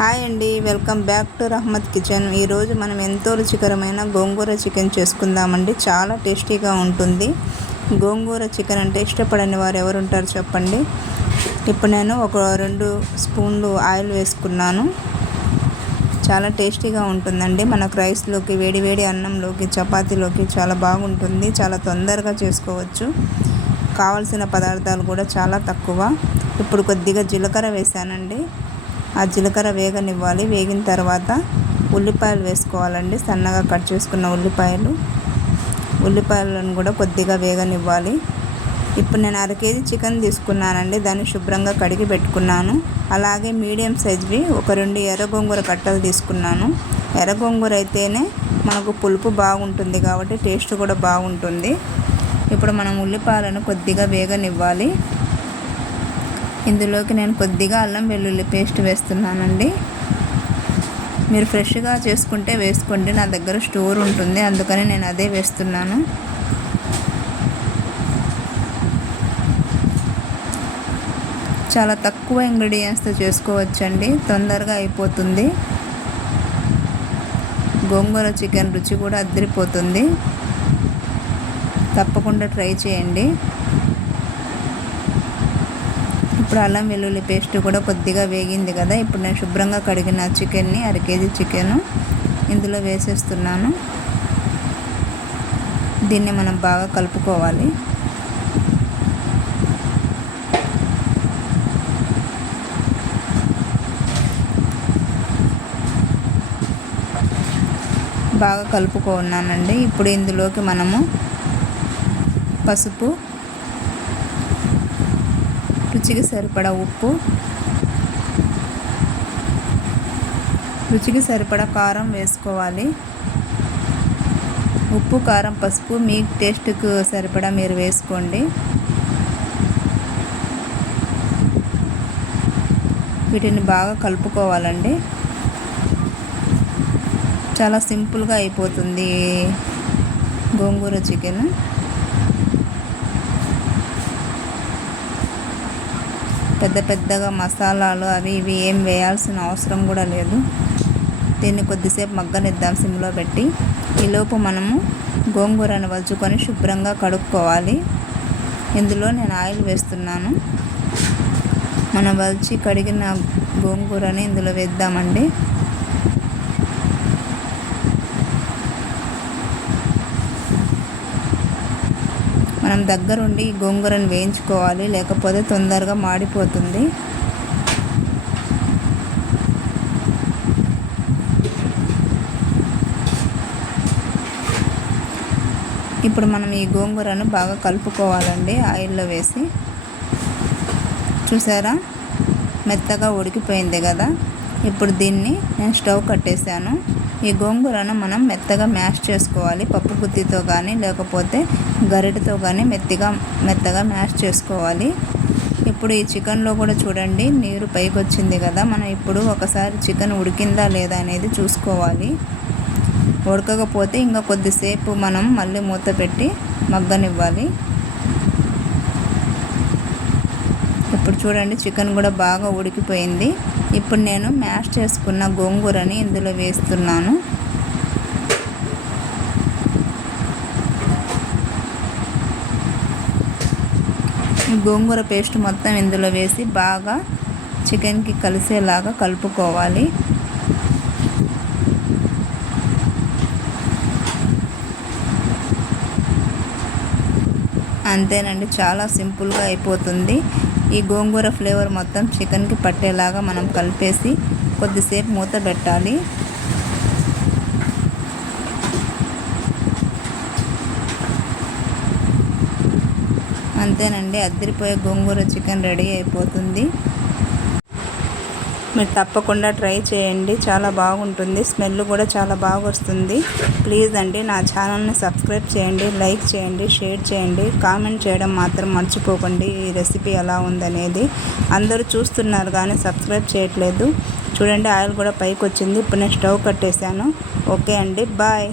Hi అండి welcome back to Rahmat kitchen. ఈరోజు మనం ఎంతో రుచికరమైన గోంగూర చికెన్ చేసుకుందామండి. చాలా టేస్టీగా ఉంటుంది. గోంగూర చికెన్ అంటే ఇష్టపడని వారు ఎవరు ఉంటారు చెప్పండి? ఇప్పుడు నేను ఒక రెండు స్పూన్లు ఆయిల్ వేసుకున్నాను. చాలా టేస్టీగా ఉంటుందండి. మనకు రైస్లోకి వేడివేడి అన్నంలోకి చపాతీలోకి చాలా బాగుంటుంది. చాలా తొందరగా చేసుకోవచ్చు. కావలసిన పదార్థాలు కూడా చాలా తక్కువ. ఇప్పుడు కొద్దిగా జీలకర్ర వేసానండి ఆ జీలకర్ర వేగనివ్వాలి. వేగిన తర్వాత ఉల్లిపాయలు వేసుకోవాలండి. సన్నగా కట్ చేసుకున్న ఉల్లిపాయలు. ఉల్లిపాయలను కూడా కొద్దిగా వేగనివ్వాలి. ఇప్పుడు నేను అర కేజీ చికెన్ తీసుకున్నానండి. దాన్ని శుభ్రంగా కడిగి పెట్టుకున్నాను. అలాగే మీడియం సైజ్వి ఒక రెండు ఎర్ర గోంగూర కట్టలు తీసుకున్నాను. ఎర్ర గోంగూర అయితేనే మనకు పులుపు బాగుంటుంది కాబట్టి టేస్ట్ కూడా బాగుంటుంది. ఇప్పుడు మనం ఉల్లిపాయలను కొద్దిగా వేగనివ్వాలి. ఇందులోకి నేను కొద్దిగా అల్లం వెల్లుల్లి పేస్ట్ వేస్తున్నానండి. మీరు ఫ్రెష్గా చేసుకుంటే వేసుకోండి. నా దగ్గర స్టోర్ ఉంటుంది. అందుకని నేను అదే వేస్తున్నాను. చాలా తక్కువ ఇంగ్రీడియంట్స్తో చేసుకోవచ్చండి. తొందరగా అయిపోతుంది. గోంగూర చికెన్ రుచి కూడా అద్దరిపోతుంది. తప్పకుండా ట్రై చేయండి. ఇప్పుడు అల్లం వెల్లుల్లి పేస్ట్ కూడా కొద్దిగా వేగింది కదా. ఇప్పుడు నేను శుభ్రంగా కడిగిన చికెన్ని అర కేజీ చికెను ఇందులో వేసేస్తున్నాను. దీన్ని మనం బాగా కలుపుకోవాలి. బాగా కలుపుకున్నానండి. ఇప్పుడు ఇందులోకి మనము పసుపు రుచికి సరిపడా ఉప్పు రుచికి సరిపడా కారం వేసుకోవాలి. ఉప్పు కారం పసుపు మీ టేస్ట్కు సరిపడా మీరు వేసుకోండి. వీటిని బాగా కలుపుకోవాలండి. చాలా సింపుల్గా అయిపోతుంది గోంగూర చికెన్. పెద్ద పెద్దగా మసాలాలు అవి ఇవి ఏం వేయాల్సిన అవసరం కూడా లేదు. దీన్ని కొద్దిసేపు మగ్గనిద్దాం సిమ్లో పెట్టి. ఈలోపు మనము గోంగూరను వలుచుకొని శుభ్రంగా కడుక్కోవాలి. ఇందులో నేను ఆయిల్ వేస్తున్నాను. మనం వలిచి కడిగిన గోంగూరని ఇందులో వేద్దామండి. మనం దగ్గరుండి గోంగూరను వేయించుకోవాలి లేకపోతే తొందరగా మాడిపోతుంది. ఇప్పుడు మనం ఈ గోంగూరను బాగా కలుపుకోవాలండి ఆయిల్లో వేసి. చూసారా? మెత్తగా ఉడికిపోయింది కదా? ఇప్పుడు దీన్ని నేను స్టవ్ కట్టేశాను. ఈ గోంగూరను మనం మెత్తగా మ్యాష్ చేసుకోవాలి. పప్పు గుత్తితో కానీ లేకపోతే గరిటతో కానీ మెత్తగా మెత్తగా మ్యాష్ చేసుకోవాలి. ఇప్పుడు ఈ చికెన్లో కూడా చూడండి నీరు పైకి వచ్చింది కదా. మనం ఇప్పుడు ఒకసారి చికెన్ ఉడికిందా లేదా అనేది చూసుకోవాలి. ఉడకకపోతే ఇంకా కొద్దిసేపు మనం మళ్ళీ మూత పెట్టి మగ్గనివ్వాలి. ఇప్పుడు చూడండి చికెన్ కూడా బాగా ఉడికిపోయింది. ఇప్పుడు నేను మ్యాష్ చేసుకున్న గోంగూరని ఇందులో వేస్తున్నాను. గోంగూర పేస్ట్ మొత్తం ఇందులో వేసి బాగా చికెన్కి కలిసేలాగా కలుపుకోవాలి. అంతేనండి చాలా సింపుల్గా అయిపోతుంది. ఈ గోంగూర ఫ్లేవర్ మొత్తం చికెన్కి పట్టేలాగా మనం కలిపేసి కొద్దిసేపు మూత పెట్టాలి. అంతేనండి అద్దరిపోయే గోంగూర చికెన్ రెడీ అయిపోతుంది. మీరు తప్పకుండా ట్రై చేయండి. చాలా బాగుంటుంది. స్మెల్ కూడా చాలా బాగా వస్తుంది. ప్లీజ్ అండి నా ఛానల్ని సబ్స్క్రైబ్ చేయండి లైక్ చేయండి షేర్ చేయండి. కామెంట్ చేయడం మాత్రం మర్చిపోకండి. ఈ రెసిపీ ఎలా ఉందనేది అందరూ చూస్తున్నారు కానీ సబ్స్క్రైబ్ చేయట్లేదు. చూడండి ఆయిల్ కూడా పైకి వచ్చింది ఇప్పుడు నేను స్టవ్ కట్టేశాను. ఓకే అండి బాయ్.